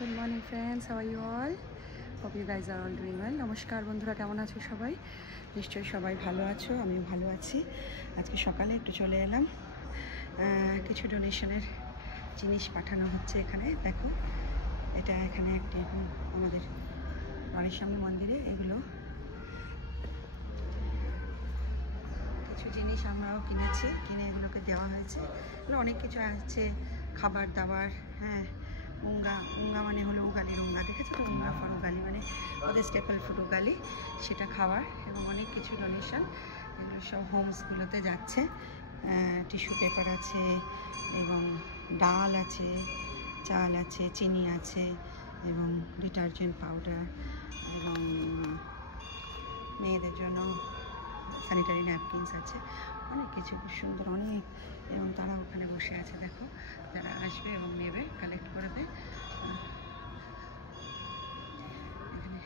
Good morning friends, how are you all? Hope you guys are all doing well. নমস্কার বন্ধুরা, কেমন আছো সবাই? নিশ্চয়ই সবাই ভালো আছো, আমিও ভালো আছি। আজকে সকালে একটু চলে এলাম, কিছু ডোনেশনের জিনিস পাঠানো হচ্ছে এখানে। দেখো, এটা এখানে একটি আমাদের রানীস্বামী মন্দিরে এগুলো কিছু জিনিস আমরাও কিনেছি, কিনে এগুলোকে দেওয়া হয়েছে। এগুলো অনেক কিছু আছে, খাবার দাবার। হ্যাঁ, উঙ্গা মানে হলো উগালির উঙ্গা, দেখেছো তো? উঙ্গা ফর উগালি মানে ওদের স্টেপল ফুড উগালি, সেটা খাওয়ার। এবং অনেক কিছু ডোনেশন, এগুলো সব হোমসগুলোতে যাচ্ছে। টিস্যু পেপার আছে, এবং ডাল আছে, চাল আছে, চিনি আছে, এবং ডিটারজেন্ট পাউডার, এবং মেয়েদের জন্য স্যানিটারি ন্যাপকিনস আছে, অনেক কিছু, খুব সুন্দর অনেক। এবং তারা ওখানে বসে আছে, দেখো, যারা আসবে এবং নেবে, কালেক্ট করবে। এখানে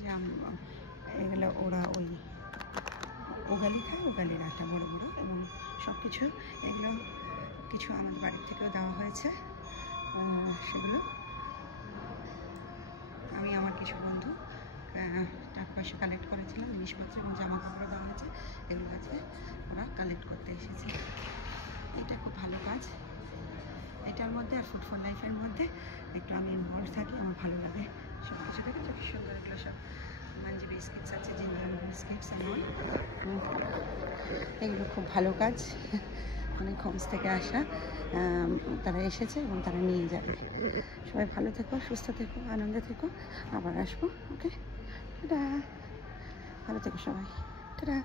যে এগুলো ওরা ওই উগালি খায়, উগালির আটা বড়ো বড়ো, এবং সব কিছু এগুলো কিছু আমাদের বাড়ির থেকেও দেওয়া হয়েছে। সেগুলো আমি আমার কিছু বন্ধু টাকা পয়সা কালেক্ট করেছিলাম, জিনিসপত্র এবং জামা কাপড় দেওয়া হয়েছে, এগুলো আছে ওরা কালেক্ট করতে এসেছে। এটা খুব ভালো কাজ। এটার মধ্যে আর ফুড ফর লাইফের মধ্যে একটু আমি ইনভলভ থাকি, আমার ভালো লাগে সব কিছু। দেখেছো কি সুন্দর, এগুলো সব মাঞ্জি বিস্কিটস আছে, জিঞ্জার বিস্কিটস এমন। এগুলো খুব ভালো কাজ, অনেক হোমস থেকে আসা, তারা এসেছে এবং তারা নিয়ে যাবে। সবাই ভালো থেকো, সুস্থ থেকো, আনন্দে থেকো। আবার আসবো, ওকে? টাটা, ভালো থেকো সবাই, টাটা।